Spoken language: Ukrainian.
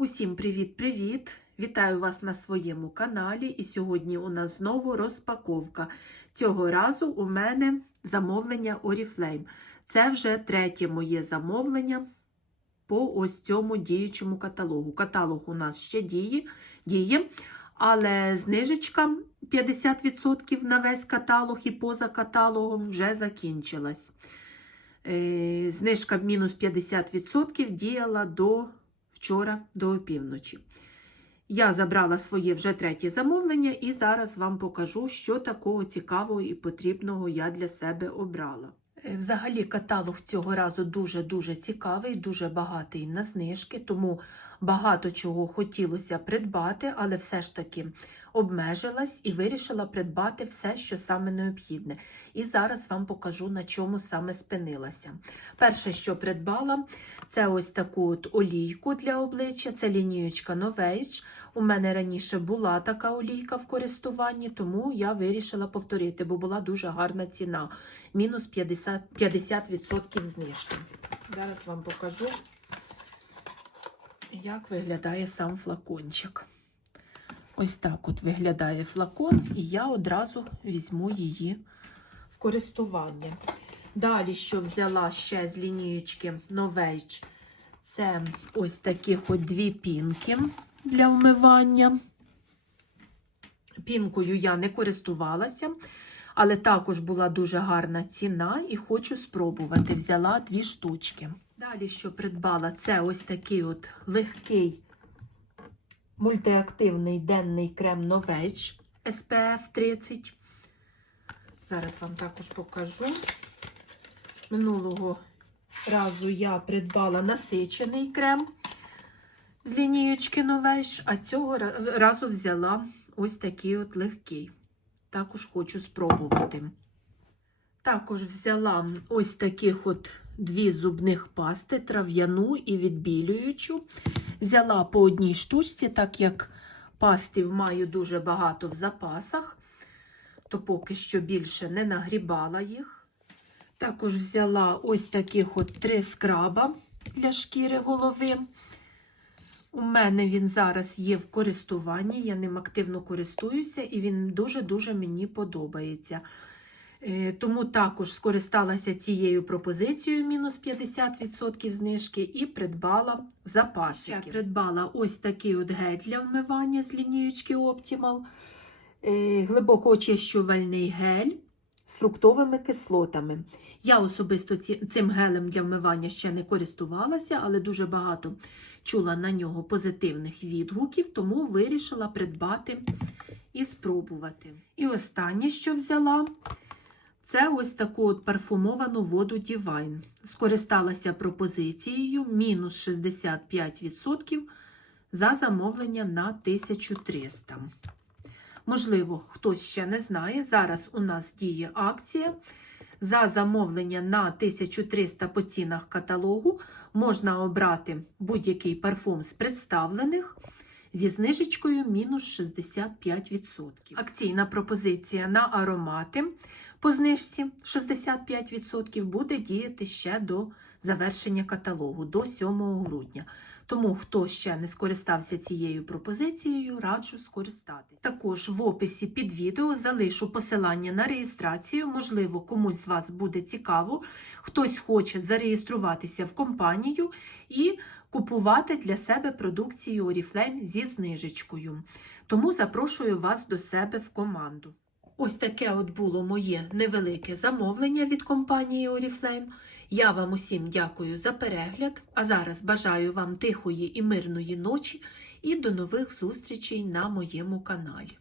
Усім привіт-привіт! Вітаю вас на своєму каналі. І сьогодні у нас знову розпаковка. Цього разу у мене замовлення Oriflame. Це вже третє моє замовлення по ось цьому діючому каталогу. Каталог у нас ще діє, діє але знижечка 50% на весь каталог і поза каталогом вже закінчилась. Е, Знижка мінус 50% діяла до вчора до опівночі. Я забрала своє вже третє замовлення і зараз вам покажу, що такого цікавого і потрібного я для себе обрала. Е, Взагалі, каталог цього разу дуже-дуже цікавий, дуже багатий на знижки, тому багато чого хотілося придбати, але все ж таки обмежилась і вирішила придбати все, що саме необхідне. І зараз вам покажу, на чому саме спинилася. Перше, що придбала, це ось таку от олійку для обличчя. Це лінієчка Novage. У мене раніше була така олійка в користуванні, тому я вирішила повторити, бо була дуже гарна ціна. Мінус 50%, 50% знижки. Зараз вам покажу, як виглядає сам флакончик. Ось так от виглядає флакон, і я одразу візьму її в користування. Далі, що взяла ще з лінієчки Novage, це ось такі от дві пінки для вмивання. Пінкою я не користувалася, але також була дуже гарна ціна і хочу спробувати. Взяла дві штучки. Далі, що придбала, це ось такий от легкий мультиактивний денний крем Novage SPF 30. Зараз вам також покажу. Минулого разу я придбала насичений крем з лінієчки Novage, а цього разу взяла ось такий от легкий. Також хочу спробувати. Також взяла ось таких от дві зубних пасти, трав'яну і відбілюючу. Взяла по одній штучці, так як пастів маю дуже багато в запасах, то поки що більше не нагрібала їх. Також взяла ось таких от три скраба для шкіри голови. У мене він зараз є в користуванні, я ним активно користуюся, і він дуже-дуже мені подобається. Е, Тому також скористалася цією пропозицією мінус 50% знижки і придбала в запасі. Ще придбала ось такий от гель для вмивання з лінієчки Optimal. Е, Глибокоочищувальний гель з фруктовими кислотами. Я особисто цим гелем для вмивання ще не користувалася, але дуже багато чула на нього позитивних відгуків, тому вирішила придбати і спробувати. І останнє, що взяла, це ось таку от парфумовану воду Divine. Скористалася пропозицією мінус 65% за замовлення на 1300. Можливо, хтось ще не знає. Зараз у нас діє акція. За замовлення на 1300 по цінах каталогу можна обрати будь-який парфум з представлених зі знижечкою мінус 65%. Акційна пропозиція на аромати по знижці 65% буде діяти ще до завершення каталогу, до 7 грудня. Тому, хто ще не скористався цією пропозицією, раджу скористатись. Також в описі під відео залишу посилання на реєстрацію. Можливо, комусь з вас буде цікаво, хтось хоче зареєструватися в компанію і купувати для себе продукцію Oriflame зі знижечкою. Тому запрошую вас до себе в команду. Ось таке от було моє невелике замовлення від компанії Oriflame. Я вам усім дякую за перегляд, а зараз бажаю вам тихої і мирної ночі і до нових зустрічей на моєму каналі.